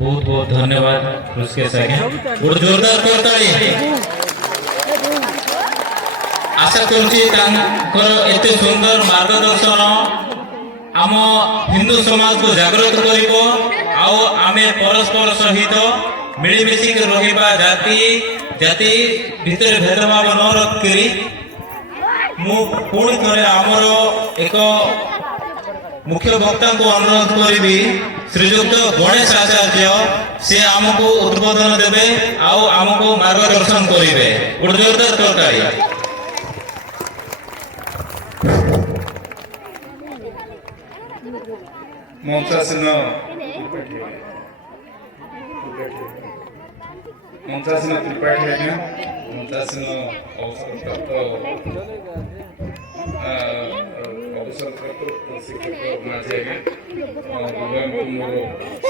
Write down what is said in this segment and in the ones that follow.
बहुत बहुत धन्यवाद उसके संगे ଗୋଟେ जोरदार करताली आशा କରୁଛି ତାଙ୍କର ଏତେ ସୁନ୍ଦର ମାର୍ଗଦର୍ଶନ ଆମ ହିନ୍ଦୁ ସମାଜକୁ ଜାଗ୍ରତ କରିବ ଆଉ ଆମେ ପରସ୍ପର ସହିତ ମିଳିମିଶିକି ରହିବା ଜାତି ଭିତରେ ଭେଦଭାବ ନ ରଖିକରି ମୁଁ ପୁଣି ଥରେ ଆମର ଏକ मुख्य वक्ता को अनुरोध करी श्रीजुक्त गणेश आचार्य से आमको उद्बोधन देवे आउ आमको मार्गदर्शन करेंगे गोटे जोरदार करताली मंचासीन त्रिपाठी आज्ञा मंचासीन अवसरप्राप्त शिक्षक माझे आज्ञा मोर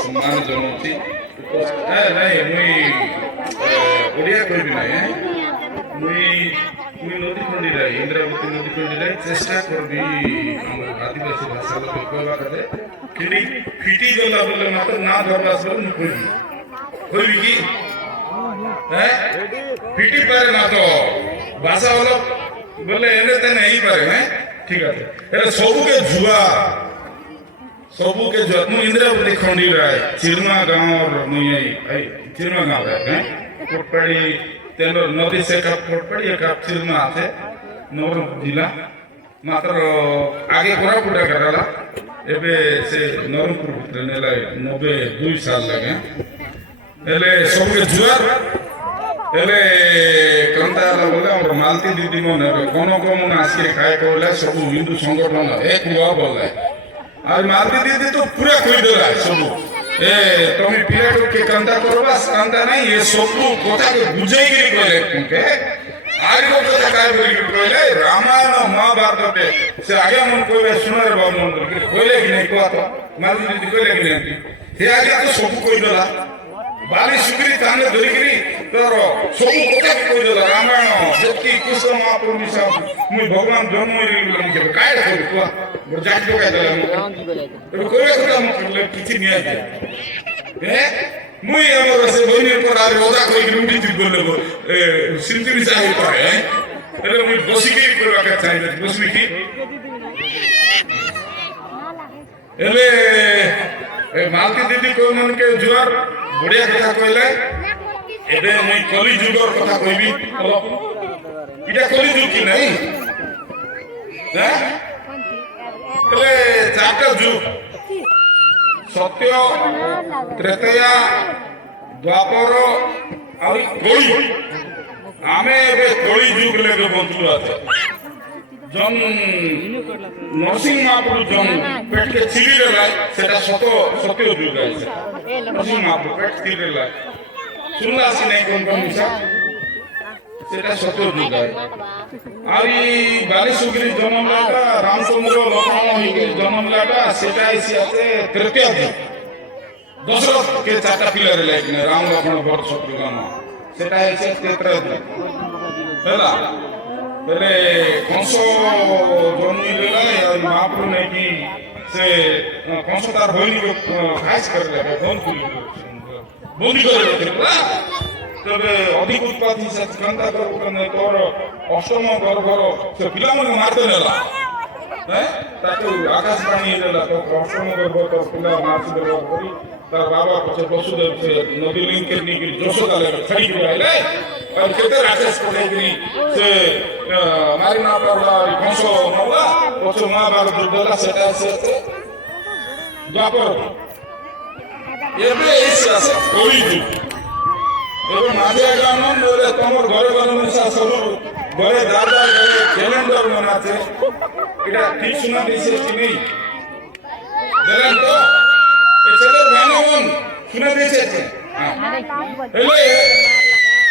सम्मान जनाऊँगी नाई मुई ओडिया कहबी ना मुई नदी खंडी इंद्रावती नदी खंडी चेष्टा करबी आदिवासी भाषा कहवा कदे कि फिटी गला बोले मात्र ना धरवा सब कहबी कि फिटी पारे ना तो भाषा वाला बोले एने तेने ही पारे हैं ठीक है सबू के जुआ मु इंदिरावती खंडी राय चिरमा गाँव मुई चिरमा गाँव है कोटपाड़ी तेल नदी से कप कोटपाड़ी एक चिरमा आते नवरंगपुर जिला मात्र आगे कोरापुटा कराला एबे से नवरंगपुर भीतर नेला 92 साल लगे एले सब के जुआर एले कंताला बोले हमर मालती दीदी मन कोन कोन आसके खाए कहला सब हिंदू संगठन एक हुआ बोले आज मालती दीदी तो पूरा कोई देला सब ए तुम पिला के कंता करबा कंता नहीं ये सब कोथा के बुझाई गिरी कहले के आज को कथा काय बोली कहले रामायण महाभारत पे से आगे मन कोई सुनर बाबू मन के कहले कि नहीं कहतो मालती दीदी कहले कि नहीं हे आगे तो सब कोई देला बाली सुग्री ताने धरिगिरी तोर सब कथा कोई देला रामायण जति कृष्ण महाप्रभु मिसा मु भगवान जन्म रे के काय कोई को जाट को काय देला तो कोई कथा मु किछि नहीं आते ए मुई हमर से बनी पर आरे ओदा कोई रुंडी ति बोले सिंती चाहे पाए एले मुई बसी के करबा के चाहिए बसमी की एले मालती दीदी को मन के जुआर बढ़िया कथा कहले एबे मुई कली जुगर कथा कहबी इटा कली जुग की नहीं हैं एले चारटा जुग सत्य त्रेतया द्वापर और कली आमे एबे कली जुग लेके बंचलु आते जन नरसिंह महाप्रभु जन पेट के छिली रेला सेटा सत्य जुग है नरसिंह महाप्रभु पेट छिली रेला सुनला सी नहीं कोन मिसा सेटा सत्य जुग है आरी बाली सुग्री जन्म लाटा रामचंद्र लक्ष्मण होई जन्म लाटा सेटा इसी आते तृतीय जुग दशरथ के चारटा पिला रेला राम लक्ष्मण भरत शत्रुघ्न सेटा इसी तृतीय जुग हैला पहले कंस जन्मी लेला और महाप्रभु ने की से कंस तार होली को खास कर ले बंदी कर रखला तबे अधिक उत्पादी से कंदा कर कने तोर अष्टम गर्भर से पिला मन मारते नेला हैं ताको आकाशवाणी देला तो अष्टम गर्भ तो पिला मारते देला करी तार बाबा पछे वसुदेव से नदी लिंक के निकल जोशोदा ले खड़ी के आइले और केते राक्षस पड़ेगी से मारी ना पड़ला कंस नला पछे महाभारत देला सेटा से द्वापर एबे ऐसे आसे कोई भी एबे माजे गान मोरे तमर घरे बनसा सब घरे दादा घरे कैलेंडर मनाते इटा ठीक सुना दिसे कि नहीं देलन तो ए चलो गानवन सुना दिसे हां हेले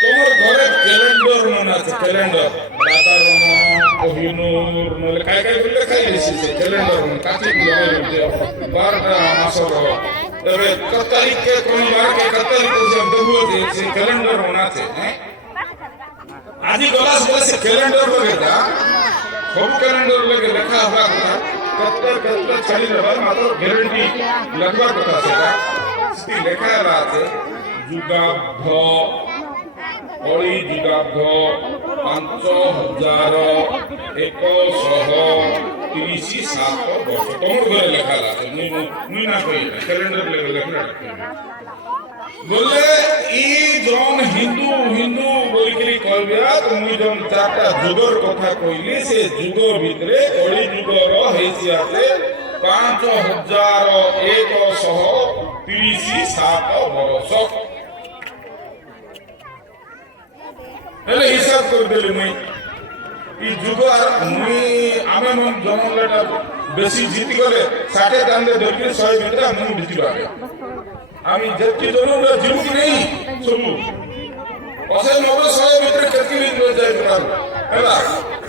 तमर घरे कैलेंडर मनाते कैलेंडर दादा कोहिनूर नले काय काय बोले काय दिसे कैलेंडर मन काची लगे 12 मासर एबे 1 तारीख के कोन बार के 1 तारीख को जब दबो से कैलेंडर होना थे हैं आदि गलास बोले से कैलेंडर लगेगा सब कैलेंडर लगे लिखा हुआ था कत्तर चली रहा मात्र गारंटी लगवा कथा से সেটি লেখা আছে যুগাব্ধ কলি যুগাব্ধ 5137 বর্ষ তোমার ঘরে লেখা আছে মুই না কই ক্যালেন্ডার লেখা বলে ই জন হিন্দু হিন্দু বলিকি কইবে তুমি জন চারটা যুগর কথা কইলি সে যুগ ভিতরে কলি যুগর হেইছি আছে 5137 বর্ষ ହେଲେ ହିସାବ କରିଦେଲି ମୁଇଁ ଇ ଯୁଗ ମୁଇଁ ଆମେ ମନ ଜନଗଣଟା ବେଶୀ ଜିତି ଗଲେ 60 ଦାଣ୍ଡେ ଧରିକି 100 ଭିତରେ ମୁଁ ଜିତିବା আমি যেটি জন্য জীবু কি নেই ସବୁ 90 ଭିତରେ କେତେ ବି ଯାଇପାରୁ ହେଲା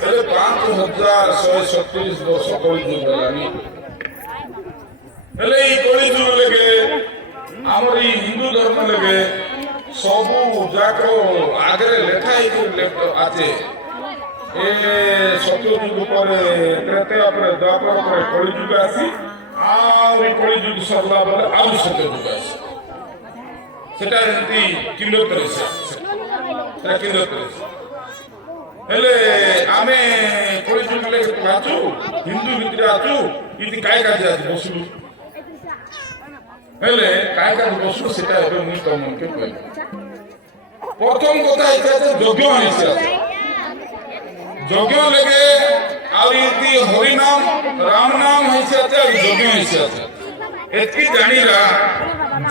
ହେଲେ 5137 ବର୍ଷ କଳି ଯୁଗ ହେଲାନି ହେଲେ এই কলি যুগ লেগে ଆମର এই হিন্দু ধর্ম লেগে ସବୁ ଯାକ ଆଗରେ ଲେଖା ହେଇକି আছে ଏ ସତ୍ୟ ଯୁଗ ପରେ ତ୍ରେତୟା ପରେ ଦ୍ୱାପର ପରେ କଳି ଯୁଗ ଆସି ଆଉ এই কলি যুগ ସରିଲା ପରେ ଆଉ ସତ୍ୟ ଯୁଗ ଆସି সেটা এমতি কিলোমিটার সেটা কিলোমিটার ହେଲେ ଆମେ କଳି ଯୁଗ ଲେগে ଆଛୁ ହିନ୍ଦୁ ଭିତରେ ଆଛୁ ଇତି କାଇ କାଜେ ଆଜି ବସିଲୁ ହେଲେ କାଇ କାଜେ ବସିଲୁ ସେଟା ଏବେ ମୁଇଁ ତମকে କହିବି প্রথম কথা এটা আছে যজ্ঞ হইছে যজ্ঞ লেগে আর ইতি হরি নাম রাম নাম হইছে আছে আর যজ্ঞ হইছে আছে এতকি জানিলা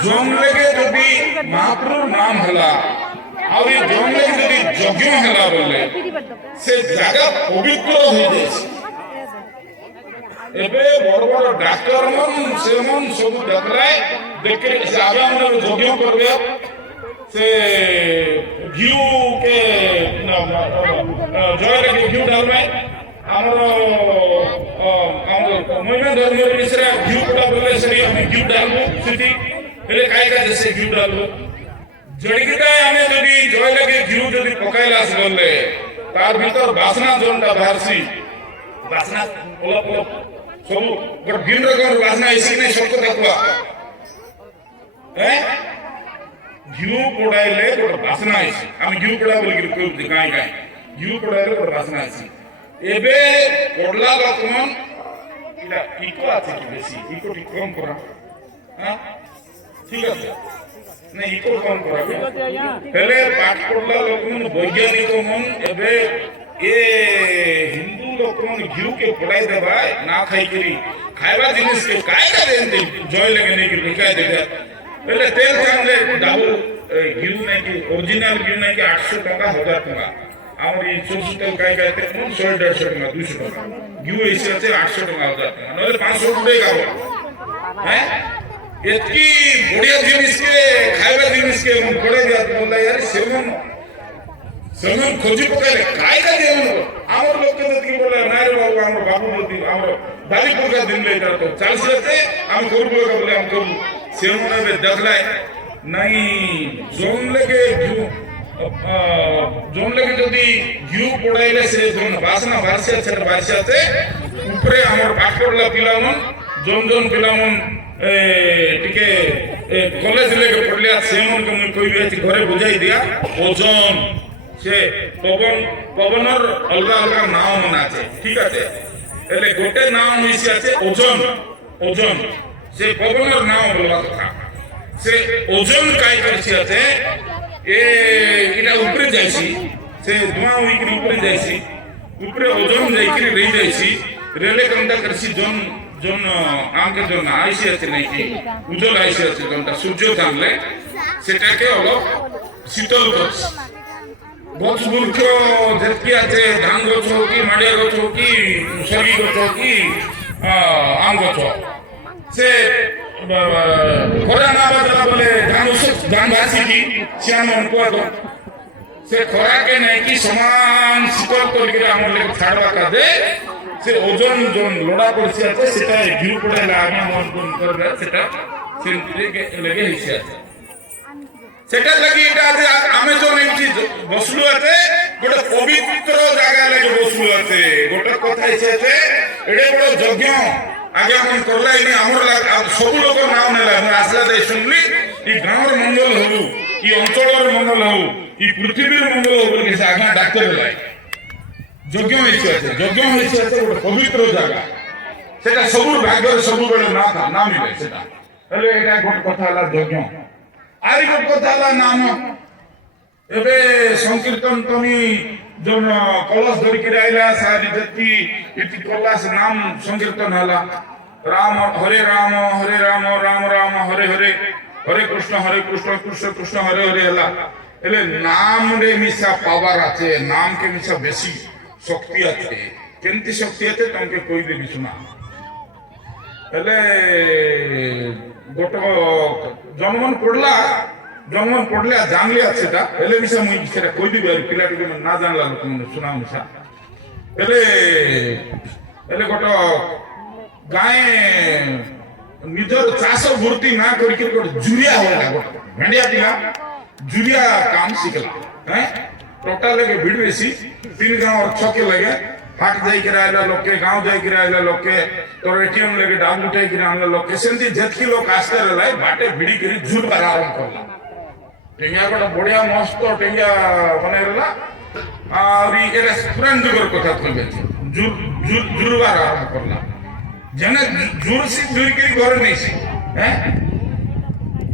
জম লেগে যদি মহাপ্রভুর নাম হলা আর এই জম লেগে যদি যজ্ঞ হলা বলে সে জায়গা পবিত্র হয়ে যাচ্ছে এবে বড় বড় ডাক্তার মন সেমন সব দেখলাই দেখে সে আগে আমরা যজ্ঞ করবে से घिउ के जयरे घिउ डालमे हमर महिमा धर्म मिश्रा घिउ कोटा बोले सरी हम घिउ डालबो सिटी हेले काई का जैसे घिउ डालबो जड़िकिता आमे जदी जय लगे घिउ जदी पकाइलास बोले तार भीतर वासना जोनटा बाहरसी वासना पोला पोला सब गड भिन्न रकम वासना ऐसी नहीं सबको देखवा हैं घिउ पोड़ाइले गोटे बासना आइसी आम घिउ पोड़ा बोल गाय गाय घिउ पोड़ाइले गोटे बासना आइसी एबे पोड़ला लोकमन इला इको আছে কি বেশি ইকো ঠিক কম করা হ্যাঁ ঠিক আছে না ইকো কম করা হেলে পাঠ পড়লা লোকমন বৈজ্ঞানিক মন এবে এ হিন্দু লোকমন ঘিউ কে পোড়াই দেবা না খাই করি খাইবা জিনিস কে কাই না দেন জয় লাগে নেই কি ঢুকাই দেবা એટલે તેલ ચાંદલે ডাবল ঘিউ নাকি অরিজিনাল ঘিউ নাকি 800 টাকা 1000 টাকা আমার এই সরষে তেল কাই গাইতে 100 150 টাকা 200 টাকা ঘিউ এসে আছে 800 টাকা 1000 টাকা নলে 500 টাকা গাবো হ্যাঁ এতকি বড়িয়া জিনিসকে খাইবা জিনিসকে মন পড়ে যাত বললা यार সেমন খোঁজি পকাইলে কাই কা দেন আমার লোককে যদি বলে না রে বাবু আমার বাবু যদি আমার দালি পুরকা দিনলে এটা তো চালসেতে আমি করব বলে আমি করব সেমনে দেখলাই নাই জোন লেগে যদি ঘিউ পোড়াইলে সে জোন বাসনা বাসে আছে উপরে আমার পাঠপড়লা পিলামন জন পিলামন টিকে কলেজ লেগে পড়লে সেমনকে মুই কইবি আছে ঘরে বুঝাই দিয়া ওজন সে পবনর অলগা অলগা নাম মনে আছে ঠিক আছে এলে গোটে নাম হইছে আছে ওজন সে পবনের নাম বলবা কথা সে ওজন কাই করছি আছে এটা উপরে যাইছি সে ধোঁয়া উইকি উপরে যাইছি উপরে ওজন যাইকি রই যাইছি রেলে কেমটা করছি জন আমকে জন আইসি আছে নাকি উজ্জ্বল আইসি আছে জনটা সূর্য থাকলে সেটাকে অলপ শীতল করছে গছ বৃক্ষ যেটি আছে ধান গছ হোক কি মাড়িয়া গছ হোক কি সরি গছ হোক কি আম গছ সে খরা না বাজলা বলে ধান ভাসি কি শ্যাম অনুপাত সে খরাকে নাকি সমান শীতল করিকে আমার লেগে ছাড়বা কাজে সে ওজন জন লোড়া করছে আছে সেটা ঘিউ পড়াইলে আগে মন করবে সেটা সে লেগে হয়েছে আছে সেটা লাগি এটা আছে আমি জন এমটি বসলু আছে গোটে পবিত্র জায়গা লাগে বসলু আছে গোটে কথা আছে এটা বড় যজ্ঞ আগে মন করলাই নি আমার সবু লোক নাম নেলা আমি আসলা দেই শুনলি এই গাঁর মঙ্গল হবু এই অঞ্চলের মঙ্গল হবু এই পৃথিবীর মঙ্গল হবু বলে সে আজ্ঞা ডাক্তার লাই যজ্ঞ হয়েছে গোটে পবিত্র জায়গা সেটা সবুর ভাগ্যের ସବୁବେଳେ না মিলে সেটা ହେଲେ ଏଇଟା ଗୋଟେ କଥା ହେଲା ଯଜ୍ଞ ଆରି ଗୋଟେ କଥା ହେଲା ନାମ ଏବେ ସଂକୀର୍ତ୍ତନ ତମି ଯୋଉ କଳସ ଧରିକିରି ଆଇଲା ସାରି ଯେତି ଏଠି କଲା ସେ ନାମ ସଂକୀର୍ତ୍ତନ ହେଲା ରାମ ରାମ ରାମ ରାମ ହରେ ହରେ ହରେ କୃଷ୍ଣ କୃଷ୍ଣ କୃଷ୍ଣ ହରେ ହରେ ହେଲା ହେଲେ ନାମରେ ମିଶା ପାୱାର আছে নামকে মিশা বেশি শক্তি আছে কেমতি শক্তি আছে তোমাকে কইদেবি শুনা ହେଲେ ଗୋଟେ ଜନ୍ମନ ପଡିଲା ଜାଣିଲି ସେଟା ହେଲେ ମିଶା ମୁଇଁ ସେଟା କହିଦେବି ଆଉ ପିଲା ଟିକେ ନା ଜାଣିଲା ଲୋକମାନେ ଶୁଣା ମିଶା ହେଲେ ଗୋଟେ ଗାଏ ନିଜର ଚାଷ ବୃତ୍ତି ନା କରିକି ଗୋଟେ ଜୁରିଆ ହେଲା ଗୋଟେ ଭେଣ୍ଡିଆ ପିଲା ଜୁରିଆ କାମ ଶିଖିଲା ଟୋଟାଲ ଭିଡ଼ ବେଶୀ 3 ଗାଁ ଛକେ ଲାଗେ हाट जाइकर आइला लोके गांव जाइकर आइला लोके तोर एटीएम लेके डाल उठाई कर आनला लोके सेंती जेतकी लोक आस्ते रहला बाटे भिड़ी करी झूठ बार आरंभ करला टेंगिया गोटा बढ़िया मस्त टेंगिया बने रहला और ये पुरान जुगर कथा कहबे झूठ बार आरंभ करला जने झूठ से झूठ के घर नहीं से हैं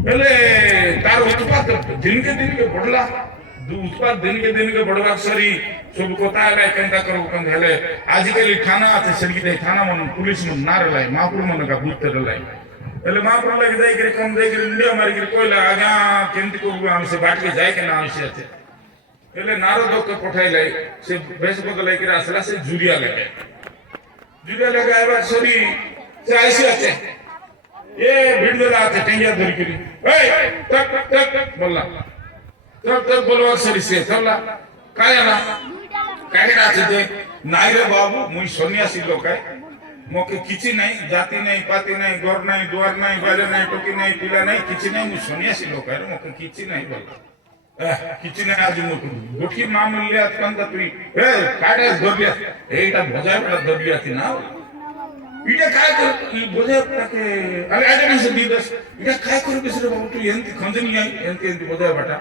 पहले तार उत्पाद दिन के बढ़ला उत्पाद दिन के बढ़वा सरी सब कोता है केंता करो कंद हेले आजकल थाना আছে সেদিকে থানা মন পুলিশ মন না রলাই মাপুর মন का বুঝতে রলাই হেলে মাপুর লাগি যাই করে কম যাই করে ইন্ডিয়া মারি করে কইলা আগা কেমতি করব আমি সে বাট के যাই के না আসে আছে হেলে নারদ के পঠাইলাই সে বেশ বদলাই করে আসলা সে জুরিয়া লাগে এবার সরি সে আইসি আছে এ ভিড় আছে টেঙ্গিয়া ধরি করে এই টক টক টক বললা तब बोलवा सरी से चला काय आला काय राचे दे नाही रे बाबू मुई सन्यासी लोक आहे मोके किछि नाही जाती नाही पाती नाही घर नाही द्वार नाही बाले नाही टोकी नाही पिला नाही किछि नाही मुई सन्यासी लोक आहे मोके किछि नाही बोल किछि नाही आज मोके गोठी नाम लिया कंदा तुई ए काडे दबिया एटा भजाय बडा दबिया थी ना इटा काय कर बोले के अरे आज नाही से दिदस इटा काय करू बिसरे बाबू तू एंती खंजनी आई एंती बोजाय बटा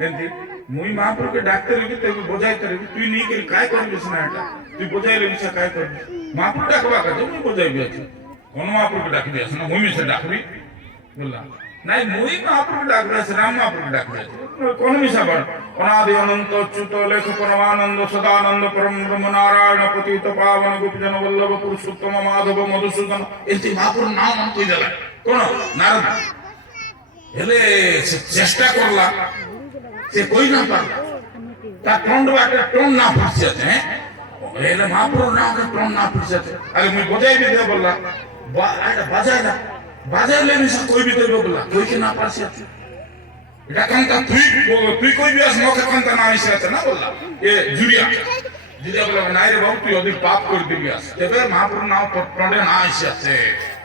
एंती मुई महापुर के डॉक्टर के ते बोझाई करे तू नहीं कर काय करबे सनाटा तू बोझाई ले विषय काय करबे महापुर डाकवा का मुई बोझाई भी अछि कोन महापुर के डाकबे असना मुई में से डाकबी बोला नहीं मुई महापुर के डाकबे से राम महापुर के डाकबे कोन मिसा बड़ अनादि अनंत अच्युत लेख परमानंद सदानंद परम ब्रह्म नारायण पतित पावन गोपजन वल्लभ पुरुषोत्तम माधव मधुसूदन एंती महापुर नाम हम कोई देला कोन नारद हेले चेष्टा करला से कोई ना पारला ता टोंड बाटे टोंड ना फुसते हैं एले महापुर ना के टोंड ना फुसते अरे मुई बजाई भी दे बोला बाजायला में से कोई भी दे बोला कोई के ना पारसे এটা কান্তা তুই কই বিয়াস মুখে কান্তা না আইছে না বললা এ জুরিয়া বলে নাই রে বাবু তুই অধিক পাপ করে দিবিয়াস তবে মহাপুর নাম টন্ডে না আইছে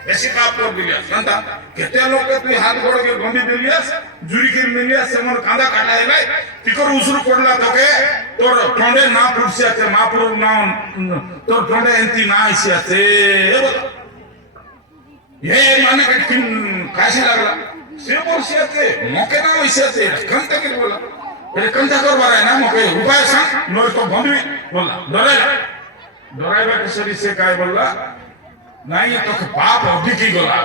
বেশি পাপ করে দিবিয়াস কান্তা কেতে লোক তুই হাত গোড় কে গন্ধি দিবিয়াস জুরি কে মিলিয়াস সেমন কাঁদা কাটাইলাই তিকর উসুর পড়লা তোকে তোর টন্ডে না ফুরছে আছে মহাপুর নাম তোর টন্ডে এন্তি না আইছে আছে এ মানে কাছে লাগলা से बोलसे आते मोके ना वैसे आते कंता के बोला अरे कंता कर बारा है ना मोके उपाय सांग नोर तो बंधवी बोला डराइबा के सरी से काय बोला नहीं तो पाप अभी की गोला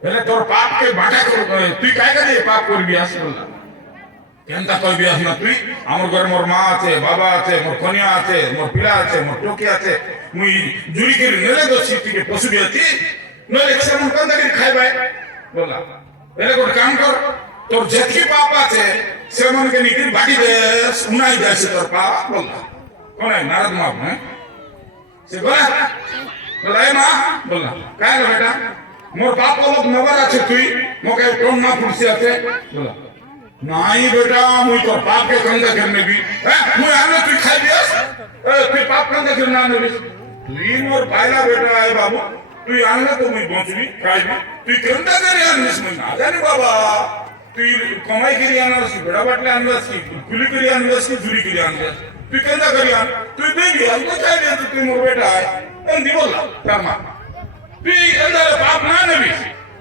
पहले तोर पाप के बाटा कर तू काय करे पाप कर बियास बोला केनता कोई बियास ना तू हमर घर मोर मां আছে बाबा আছে मोर कन्या আছে मोर पिला আছে मोर टोकी আছে मुई जुरी के नेले दो सीटी के पशु बियाती नले एक्समन कंता के खाइबाय बोला এলে কোন কাম কর তোর যেতকি পাপ আছে সে মনকে নিকির বাড়ি দে উনাই যাচ্ছে তোর পাপ বললা কোন নারদ মা হ্যাঁ সে বলা এ মা বললা কায় বেটা মোর পাপ লোক নবার আছে তুই মোকে কোন না ফুরসি আছে বলা নাই বেটা মুই তোর পাপ কে কন্দা করনে বি হ্যাঁ মুই আনে তুই খাই দিস তুই পাপ কন্দা করনা নেবি তুই মোর বাইলা বেটা আয় বাবু তুই আনলে তো মুই বঞ্চবি খাইবি তুই কেনটা করে আনিস মুই না জানি বাবা তুই কমাই করে আনস বেড়া বাটলে আনবাস কি কুলি করে আনবাস কি জুরি করে আনবাস তুই কেনটা করে আন তুই দেবি আমি তো চাইবি তুই মোর বেটা আয় এমনি বললা তার মা তুই এন্দারে পাপ না নেবি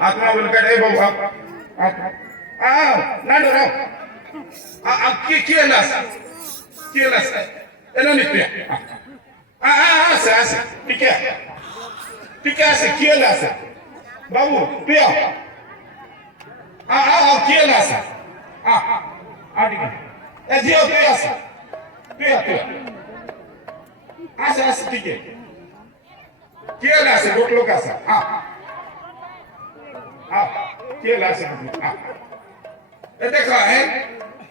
आत्मा बोल कर ए बाबू ना डरो के लास एनो नित्य से ठीक है से के लास बाबू पिया के लास ठीक है ए दियो पिया आसा ठीक है के लास गोटलो का सा के लास ए देखो है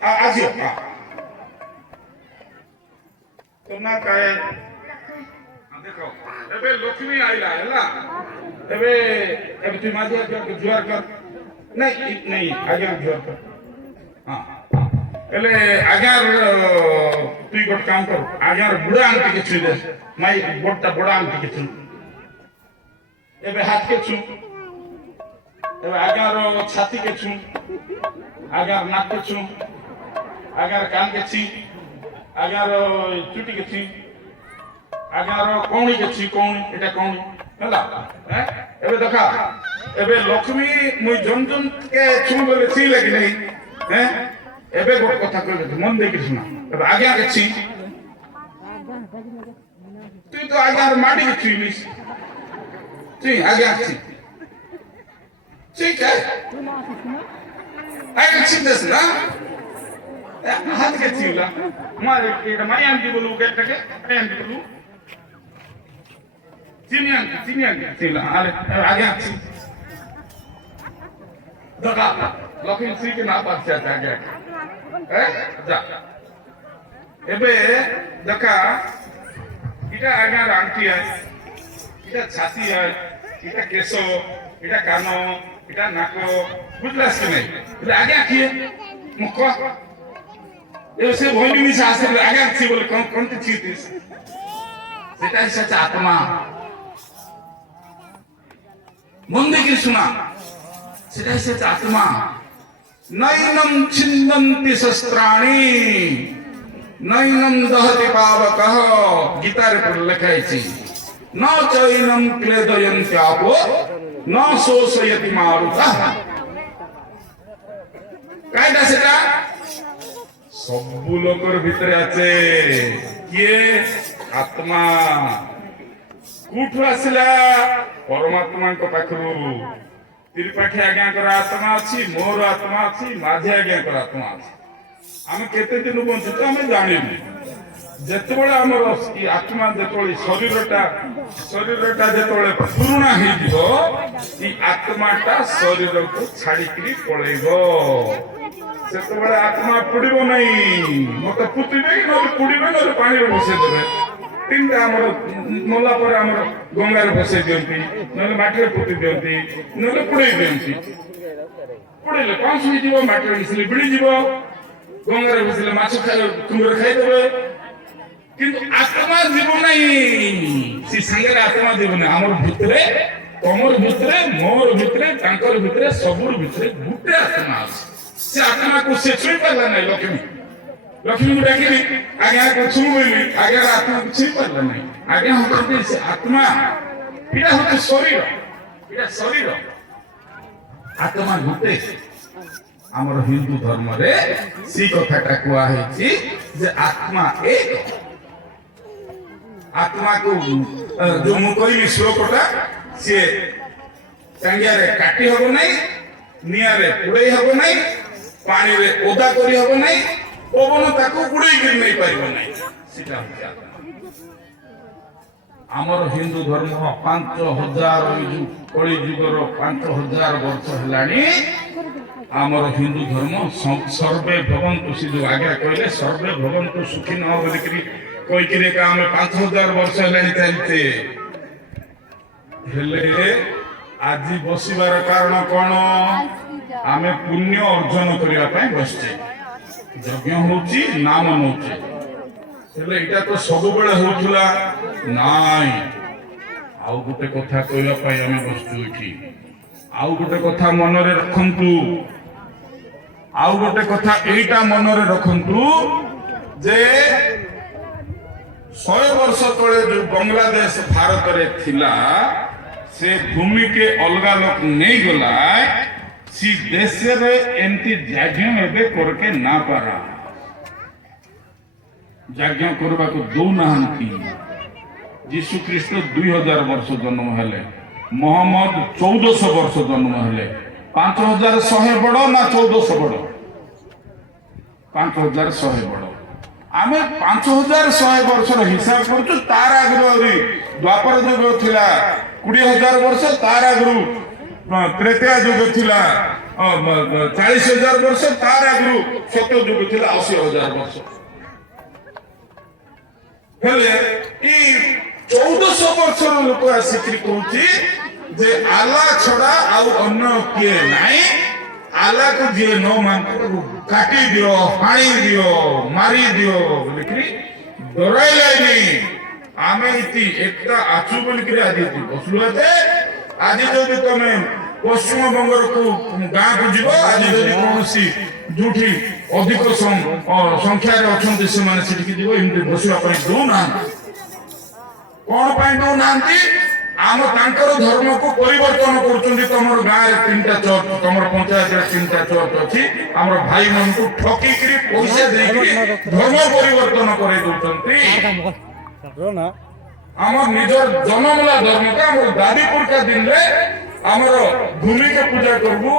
आजियो तो ना कहे देखो एबे लक्ष्मी आइला हैला एबे तू माझे जुआर कर नहीं आगे जुआर कर हां एले आगार तू गोट काम कर आगार बुढ़ा आंटी के छु दे माई गोटा बुढ़ा आंटी के छु एबे हाथ के छु एबे आगार छाती के छु आगार नाक के छु आगार कान के छि आगार चुटी के छि आगार कौणी के छि कौणी एटा कौणी हला हैं एबे देखा एबे लक्ष्मी मुई जन के छु बोले छि लगी नहीं हैं एबे गोट कथा कहबे मन दे के सुना एबे आगे के छि तू तो आगार माटी के छि लिस छि आगे छि ठीक है आगे छि दस ना हाथ के छिला मारे के माय आंटी बोलू के टके माय आंटी बोलू चिनी आंटी छिला आगे छि दगा लक्ष्मी छि के ना पास आगे जा एबे देखा इटा आगे आंटी है इटा छाती है इटा केसो इटा कानो इटा नाको बुझलास के नहीं इटा आगे किए मुको ऐसे भोली में सासे आगे अच्छी बोले कौन सी चीज थी सेटा सच आत्मा मन दे के सुना सेटा सच आत्मा नैनम छिन्दन्ति शस्त्राणि नैनम दहति पावकः गीता रे पर लिखाई छी न चैनम क्लेदयन्ति आपो न शोषयति मारुतः कायदा सेटा सबु लोकर भितरे आछे किए आत्मा कुठु आसिला परमात्मा को पाखरु त्रिपाठी आज्ञा कर आत्मा अछि मोर आत्मा अछि माझे आज्ञा कर आत्मा अछि हम केते दिन बंचु तो हम जानिबी जते बळे हमर आत्मा जतोळे शरीरटा जतोळे पूर्ण हे दिबो ई आत्माटा शरीर को छाडी करी पळेबो सेतबळे आत्मा पुडिबो नै मते पुतिबे न पुडिबे न पानी रे बसे देबे तीनटा हमर मोला पर हमर गंगा रे बसे दियंती नले माटी रे पुति दियंती नले पुडे दियंती पुडेले पांच होई दिबो माटी रे मिसले बिडी दिबो गंगा रे बसले माछ खाय कुंगर खाय देबे किंतु आत्मा जीवन नै सी संगे आत्मा जीवन हमर भितरे तमर भितरे मोर भितरे तांकर भितरे सबुर भितरे गुटे आत्मा अछि से आत्मा को से छुई पाला नहीं लक्ष्मी को डाकिली आगे को छुईली आगे आत्मा को छुई पाला नहीं आगे होते से आत्मा इडा होते शरीर आत्मा गुटे हमर हिंदू धर्म रे सी कथाटा कुआ है जे आत्मा एक आत्मा को जो मु कहली श्लोकटा से टांगिया रे काटी हबो नहीं निया रे पुड़े हबो नहीं पानी रे ओदा करी हबो नहीं पवन ताको गुड़े गिर नहीं पाइबो नहीं सीता हमर हिंदू धर्म 5000 कली जुगर 5000 वर्ष हलानी हमर हिंदू धर्म सर्वे भवन्तु से जो आज्ञा कहले सर्वे भवन्तु सुखिनः बोली करी कोई किरे का हम 5000 वर्ष हलानी चलते हेले आज बसिबार कारण कोन आमे पुण्य अर्जन करिया पय बसचे यज्ञ होची नाम नोचे हेले इटा तो सब बेले होथुला नाइ आउ गुटे कथा कहला पय आमे बसचु की आउ गुटे कथा मन रे रखंतु आउ गुटे कथा एटा मन रे रखंतु जे 100 वर्ष तले जो बांग्लादेश भारत रे थिला से भूमि के अलगा लोक नहीं गला सी देश रे एंती जाग्य एबे करके ना पारा जाग्य करबा को दो नाहंती यीशु ख्रीष्ट 2000 वर्ष जन्म हेले मोहम्मद 1400 वर्ष जन्म हेले 5100 बड़ ना 1400 बड़ 5100 बड़ आमे 5100 वर्ष हिसाब करछु तार आगु द्वापर युग थिला 20000 वर्ष तार आगु त्रेता युग थिला 40000 वर्ष तार आगु सत्य युग थिला 80000 वर्ष हेले ई 1400 वर्ष लोक आसिक कहूची जे आला छड़ा आउ अन्य किए नाही आला को जे न मान काटी दियो पानी दियो मारी दियो बोलकरी डराई नहीं आमे इति एकता आचु बोलकरी आदि बसलुते आदि जदि तमे पश्चिम बंगर को गाँ को जीव आज जदि कोनसी जुठी अधिक संख्या रे अछंती से माने सिटी जीव इमते बसुआ पई दो ना कोन पई दो नांती आम तांकर धर्म को परिवर्तन करछंती तमर गाँ रे तीनटा चर्च तमर पंचायत रे तीनटा चर्च अछि हमर भाई मन को ठकी करी पैसा दे करी धर्म परिवर्तन करे दोचंती हमर निजर जन्मला धर्म का हमर दादी पुरखा दिन रे हमर भूमि के पूजा करबू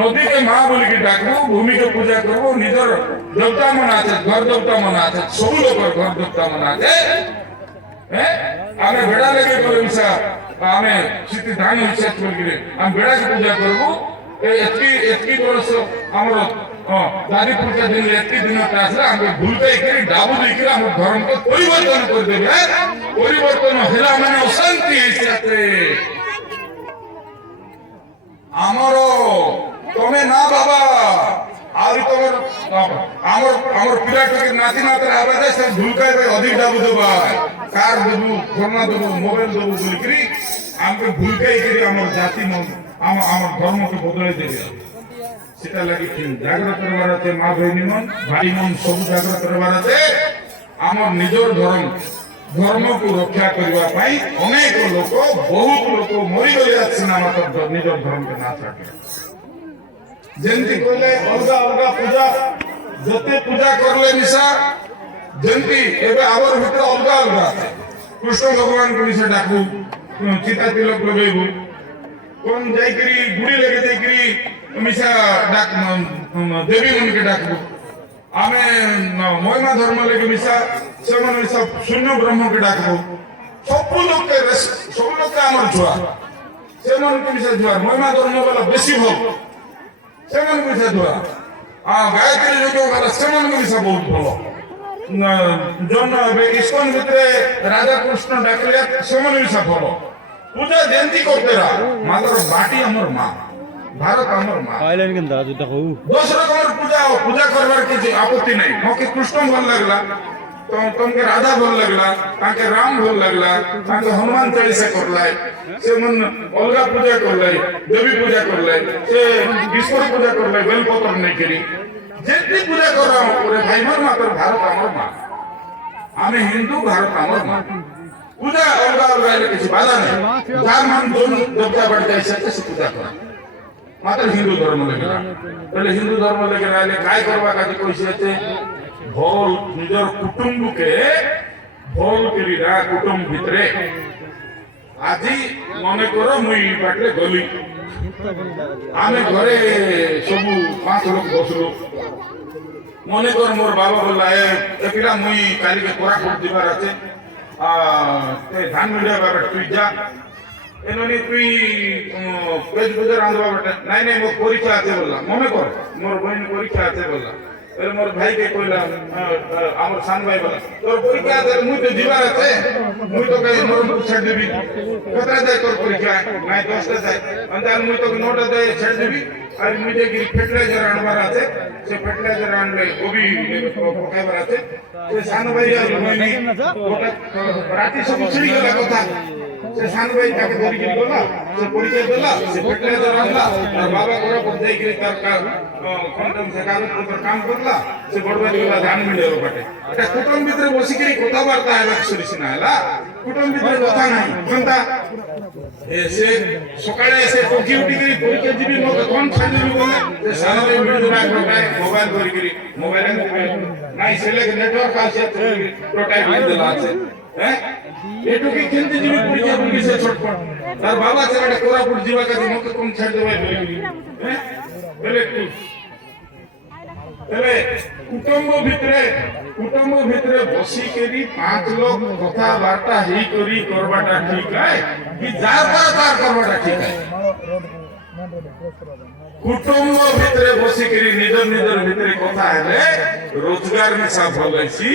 नदी के माँ बोली के डाकबू भूमि के पूजा करबू निजर देवता मनाते घर देवता मनाते सब लोग घर देवता मनाते आमे बेड़ा लगे कोलमसा आमे सिटी धान हिसाब करके हम बेड़ा की पूजा करबू एतकी वर्ष हमर दादी पुरखा दिन एतकी दिन तासरा हम भूल के करी डाबू देकरी हम धर्म को परिवर्तन कर देबे परिवर्तन होला माने अशांति हिसाबे आमर तमे ना बाबा आरि तमर आमर पिला के नाती नातर आबे से भूलकाय रे अधिक डाबू देबा कार देबू फोना देबू मोबाइल देबू बोलकरी हमके भूलकाय करी हमर जाति मन हमर धर्म के बदले देबे सेटा लागि कि जागृत करबार আছে মা বহিনী मन भाई मन सब जागृत करबार আছে हमर निजर धर्म को रक्षा करबा पाई अनेक लोक बहुत लोक मरि गले अछि ना मात्र निजर धर्म के ना छाटे जेंति कहले अलगा अलगा पूजा जते पूजा करले निशा जेंति एबे आवर भीतर अलगा अलगा कृष्ण भगवान को निशा डाकू चिता तिलक लगेबू कोन जाईकरी गुड़ी लगे जाईकरी मिशा डाक देवी मन के डाकबू आमे महिमा धर्म लगे मिशा से मन मिशा शून्य ब्रह्म के डाकबू सब लोग के हमर जुआ से मन के मिशा जुआ महिमा धर्म वाला बेसी भल से मन के मिशा जुआ गायत्री जो वाला से मन के मिशा बहुत भल जन इस्कन भितरे राधा कृष्ण डाकले से मन मिशा भल पूजा जयंती करते रहा मात्र बाटी हमर माँ भारत हमर माँ दोस रकम पूजा करबार किसी आपत्ति नहीं मके कृष्ण भल लगला तो तुमके राधा भल लगला ताके राम भल लगला ताके हनुमान चालीसा करलाई से मन अलगा पूजा करलाई देवी पूजा करलाई से ईश्वर पूजा करलाई बेलपत्र नहीं करी जितनी पूजा कर रहा हूं पूरे भाई मन मात्र भारत हमर माँ आमे हिंदू भारत हमर माँ पूजा अलगा अलगा किसी बाधा नहीं जान हम दोनों देवता बढ़ते ऐसे पूजा करा मात्र हिंदू धर्म लगे पहले हिंदू धर्म लगे रहले काय करबा का कोई से भोल निजर कुटुंब के भोल करी रा कुटुंब भितरे आजी मने करो मुई बाटले गली आमे घरे सब 5 लोग बसलो मने कर मोर बाबा बोला ए पिला मुई काली के कोरापुट दिबार আছে ते धान मिडिया बाबा तुई जा एनोनी तुई पेज बजार आंदवा बेटा नहीं मोर परीक्षा আছে बोला मने कर मोर बहन परीक्षा আছে बोला अरे मोर भाई के कोइला हमर सान भाई बोला तोर परीक्षा আছে मुई तो जीवार আছে मुई तो कहीं मोर छड़ देबी कतरा जाय तोर परीक्षा नहीं 10 टा जाय अंदाज मुई तो नोट दे छड़ देबी और मुझे कि फर्टिलाइजर आनबार আছে से फर्टिलाइजर आनले गोबी पकाइबार আছে से सान भाई गोटा राती सब छिड़ी गला कथा से सान भाई ताके धरि के गला से परिचय देला से फर्टिलाइजर आनला और बाबा कोरा पर जाई के तार का कंडम से कागज पर काम करला से बडवाई गला ध्यान मिलेलो बाटे এটা কুটুম ভিতরে বসি করে কথা বার্তা হেলা সরিস না হেলা কুটুম ভিতরে কথা নাই কোনটা সে সকালে এসে পক্ষী উঠি করে পরীক্ষা যাবি মতো কোন ছাড়বি বলে যে সারাদিন ভিডিও না করতাই মোবাইল করি করি মোবাইলে নাই সেলে নেটওয়ার্ক আছে টোটাই ভিডিও আছে হ্যাঁ এটুকি খেলতে যাবি পরীক্ষা বলি সে ছটপট তার বাবা ছেলেটা কোরাপুর যাওয়ার কাছে মতো কোন ছাড় দেবে বলি হ্যাঁ বলে তাহলে কুটুম্ব ভিতরে বসি করি 5 লোক কথাবার্তা হেই করি করবাটা ঠিক হয় কি যার তার করবাটা ঠিক হয় কুটুম্ব ভিতরে বসি করি নিজের ভিতরে কথা হেলে রোজগার মিশা বলাইছি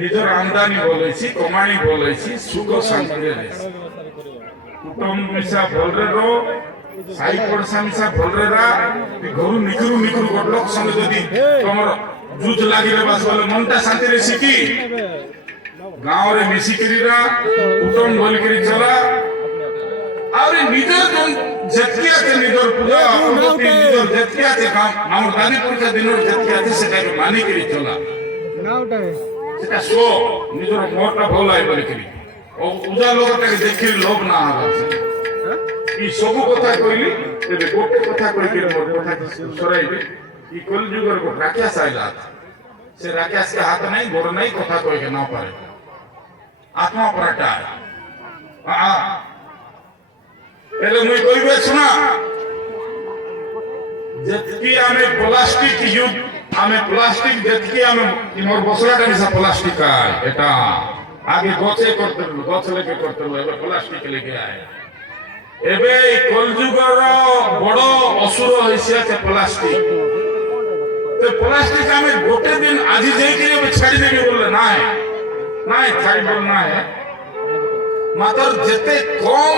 নিজের আমদানি বলাইছি কমানি বলাইছি সুখ শান্তি রয়েছি কুটুম্ব মিশা বলরে রো সাই পড়শা মিশা বলরে রা ঘরু নিকুরু গডলক সঙ্গে যদি তোমার যুদ্ধ লাগিলে বাস বলে মনটা শান্তি রে শিখি গাঁও রে মিশি করিরা কুটুম্ব বলি করি চলা আর নিজের যেতকি আছে নিজের পূজা প্রতি নিজের যেতকি আছে আমার দাদি পরীক্ষা দিনের যেতকি আছে সেটাকে মানি করি চলা সেটা শো নিজের মনটা ভাল হয় বলি করি ও পূজা লোকটাকে দেখি লোভ না হবে এই সবু কথা কইলি তেবে গোটে কথা কই কি মোর কথা সরাইবে এই কলিযুগের গোট রাখিয়া সাইলা সে রাখিয়াসকে হাত নাই গোড় নাই কথা কইকে না পারে আত্মা পরাটা এলে মুই কইবে শোনা যেতকি আমি প্লাস্টিক ইউজ আমি প্লাস্টিক যেতকি আমি মোর বসরাটা মিশা প্লাস্টিক আয় এটা আগে গছে করতে গছ লেগে করতে এবার প্লাস্টিক লেগে আয় এবে এই কলিযুগর বড় অসুর হইছে আছে প্লাস্টিক তো প্লাস্টিক আমি গোটে দিন আজি যাইকি আমি ছাড়ি দেবি বললে নাই নাই ছাড়িব নাই মাত্র যেতে কম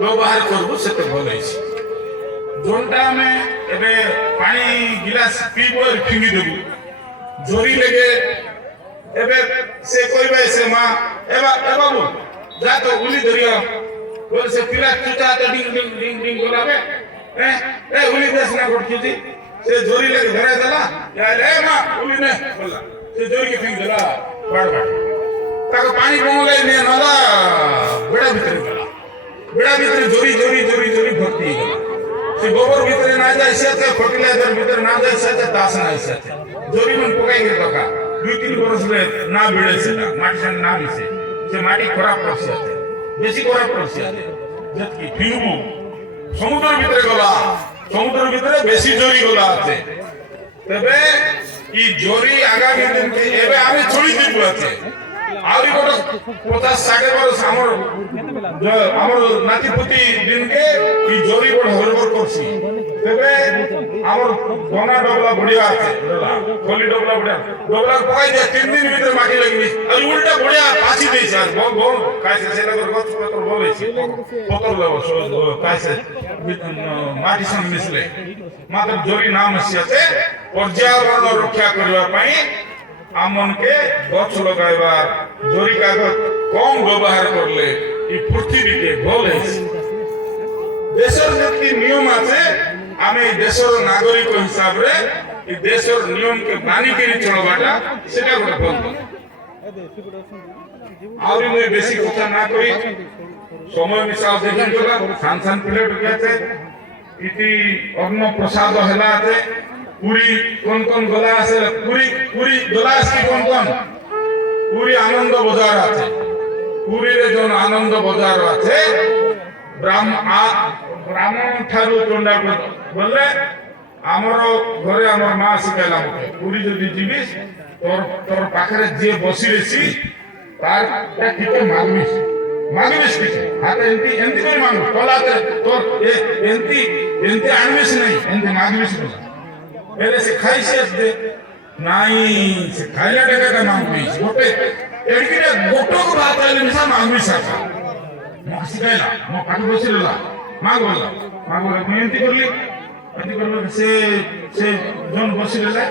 ব্যবহার করব সেতে ভাল হইছে যোনটা আমি এবে পানি গিলাস পিব আর ফিঙ্গি দেব জরি লেগে এবে সে কইবে সে মা এ বাবু যা তো উলি ধরিয়া বলে সে পিলা চুচাতে ডিং ডিং ডিং ডিং গোলাবে এ উলি দেশ না করছি সে জরি লেগে ধরে দেলা এ মা উলি নে বললা সে জরি কে ফিঙ্গ দেলা বাড় তাকে পানি কমলে নিয়ে নলা বেড়া ভিতরে গেলা বেড়া ভিতরে জরি জরি জরি জরি ভর্তি হয়ে গেল সে গোবর ভিতরে না যায় সাথে ফার্টিলাইজার ভিতরে না যায় সাথে দাস না সাথে জরি মন পকাই গেল টাকা 2-3 বছর না বেড়েছে না মাটি সঙ্গে না মিশে সে মাটি খারাপ করছে বেশি খারাপ করছে যেতকি ফিরবু সমুদ্রের ভিতরে গলা সমুদ্রের ভিতরে বেশি জরি গলা আছে তবে এই জরি আগামী দিন এবে আমি ছড়ি দিব আছে আউরি গোটা 50-60 বছর আমার নাতিপতি দিনকে এই জরি বড় হরবর করছি তবে আমার গনা ডবলা বড়িয়া আছে খলি ডবলা বড়িয়া ডবলা পকাই দিয়ে 3 দিন ভিতরে মাটি লাগবি আর উল্টা বড়িয়া পাছি দিয়েছে আর বল কাইছে সেটা গছ পত্র বলেছে পত্র লাগো কাইছে মাটি সঙ্গে মিশলে মাত্র জরি নাম আছে পর্যাবরণ রক্ষা করিবা পাই আমনকে গছ লগাইবার জরি কাগজ কম ব্যবহার করলে এই পৃথিবীকে ভালো দেশের যেটি নিয়ম আছে আমি দেশের নাগরিক হিসাবে এই দেশের নিয়মকে মানি করে চলবাটা সেটা গোটা বলবো আউরি মুই বেশি কথা না কই সময় মিশাও দেখি গলা সান প্লেট গেছে ইতি অন্ন প্রসাদ হেলা আছে পুরি কোন গলা আছে পুরি গলা আছে কোন পুরি আনন্দ বাজার আছে পুরীর জন আনন্দ বাজার আছে ব্রাহ্মণ ঠারু চন্ডা বললে আমার ঘরে আমার মা শিখাইলাম পুরী যদি ଯିବିস তোর পাখে যে বসি রেছি তার টিকে মাগবিস কিছু হাতে এমতি করে মাগু তলাতে তোর এমতি আনবিস নাই এমতি মাগবিস এলে সে খাইছে নাই সে খাইলা টাকাটা মাগবিস গোটে এড়িকে গোটক ভাত আইলে মিশা মাগবিস আছে মো শিখাইলা মো পাখে বসিলা মাগলা এমতি করলি সে জন বসিলে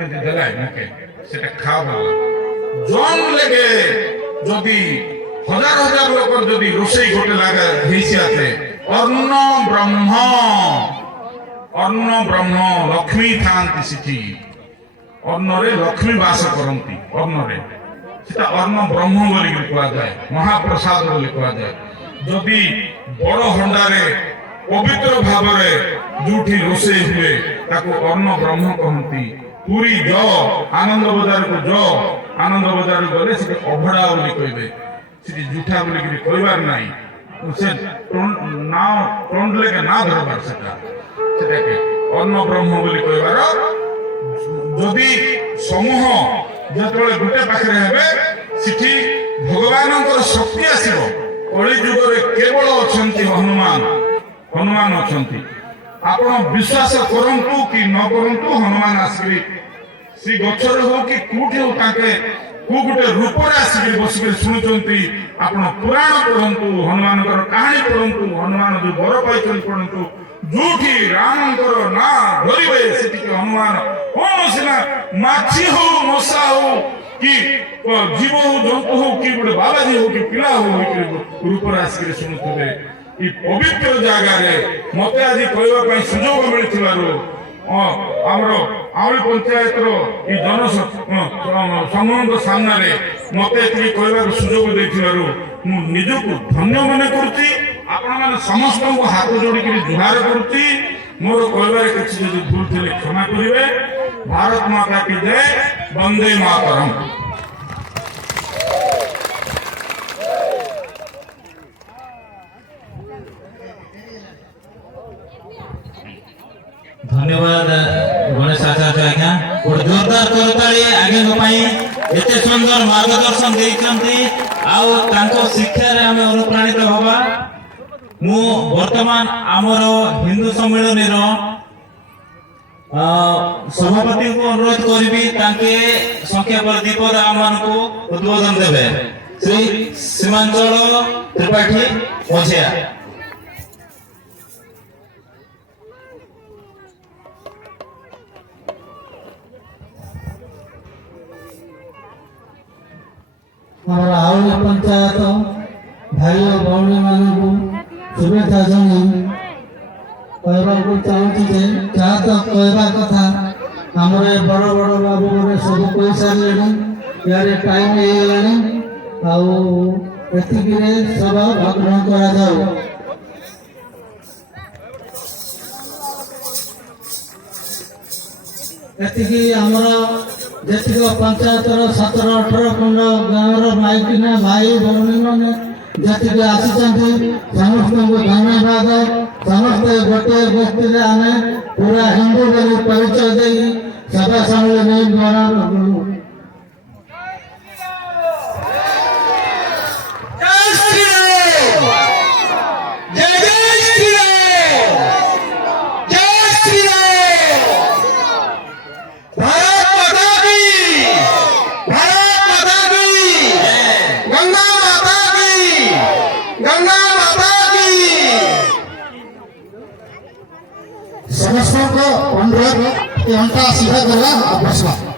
এমতি দেলাই মুখে সেটা খাওয়া জন লেগে যদি হাজার লোকের যদি রোষেই ঘটে লাগে হয়েছে আছে অন্ন ব্রহ্ম লক্ষ্মী থাকি সেটি অন্নরে লক্ষ্মী বাস করନ୍ତି অন্নরে সেটা অন্ন ব্রহ্ম বলি কুয়া যায় মহাপ্রসাদ বলি কুয়া যায় যদি বড় হଣ୍ଡାରେ ପବିତ୍ର ଭାବରେ ଯୋଉଠି ରୋଷେଇ ହୁଏ ତାକୁ ଅନ୍ନ ବ୍ରହ୍ମ କହନ୍ତି। ପୁରୀ ଯ ଆନନ୍ଦ ବଜାରକୁ ଯ ଆନନ୍ଦ ବଜାରକୁ ଗଲେ ସେଠି ଅଭଡ଼ା ବୋଲି କହିବେ, ସେଠି ଜୁଠା ବୋଲିକିରି କହିବାର ନାହିଁ। ସେ ନା ଟଣ୍ଡଲେକେ ନା ଧରବାର ସେଟାକେ ଅନ୍ନ ବ୍ରହ୍ମ ବୋଲି କହିବାର। ଯଦି ସମୂହ ଯେତେବେଳେ ଗୋଟେ ପାଖରେ ହେବେ ସେଠି ଭଗବାନଙ୍କର ଶକ୍ତି ଆସିବ। କଳି ଯୁଗରେ କେବଳ ଅଛନ୍ତି ହନୁମାନ ଅଛନ୍ତି। ଆପଣ ବିଶ୍ୱାସ କରନ୍ତୁ କି ନ କରନ୍ତୁ, ହନୁମାନ ଆସିକିରି ସେ ଗଛରେ ହଉ କି କୋଉଠି ହଉ ତାଙ୍କେ କୋଉ ଗୋଟେ ରୂପରେ ଆସିକିରି ବସିକିରି ଶୁଣୁଛନ୍ତି। ଆପଣ ପୁରାଣ ପଢନ୍ତୁ, ହନୁମାନଙ୍କର କାହାଣୀ ପଢନ୍ତୁ, ହନୁମାନ ଯୋଉ ବର ପାଇଛନ୍ତି ପଢନ୍ତୁ। ଯୋଉଠି ରାମଙ୍କର ନାଁ ଧରିବେ ସେଠିକି ହନୁମାନ କୌଣସି ନା ମାଛି ହଉ ମଶା ହଉ କି ଜୀବ ହଉ ଜନ୍ତୁ ହଉ କି ଗୋଟେ ବାବାଜୀ ହଉ କି ପିଲା ହଉ ରୂପରେ ଆସିକିରି ଶୁଣୁଥିବେ। এই পবিত্র জায়গায় মতে আজি কইবা পাই সুযোগ মিলিছিলারু আমার আউলি পঞ্চায়েতর এই জনসমূহଙ୍କ সামনে মতে এতিকি কইবার সুযোগ ଦେଇଥିବାରୁ ମୁଁ ନିଜକୁ ଧନ୍ୟ ମନେ କରୁଛି। ଆପଣମାନେ ସମସ୍ତଙ୍କୁ ହାତ ଯୋଡ଼ିକିରି ଜୁହାର କରୁଛି। ମୋର କହିବାରେ କିଛି ଯଦି ଭୁଲ ଥିଲେ କ୍ଷମା କରିବେ। ଭାରତ ମାତା କି ଜୟ, ବନ୍ଦେ ମାତରମ୍। धन्यवाद गणेश आचार्य आज्ञा। गोटे जोरदार करताली आगे एते सुंदर मार्गदर्शन देइछंती आउ तांको शिक्षा रे हमें अनुप्राणित होबा। मु वर्तमान आमर हिंदू सम्मेलन रो सभापति को अनुरोध करिबी तांके संख्या पर दीपद आमान को उद्बोधन देबे। श्री सीमांचल त्रिपाठी मझिया। हमारा आउली पंचायत भाई और भौणी मानू शुभेच्छा जन कहवा चाहूँ जे जहाँ तक कहवा कथा आमर बड़ बड़ बाबू मैंने सब कही सारे यार टाइम होगलानी आतिके सभा ग्रहण करा जाऊ। एतिकी आमर जेतिक पंचायतर 17-18 खंड गाँव माइकिना भाई भौणी मैंने जेतिक आसी समस्त धन्यवाद। समस्ते गोटे गोष्ठी आम पूरा हिंदू बोली परिचय दे सभा सम्मेलन द्वारा समस्त को अनुरोध घंटा सीधा करना आवश्यक।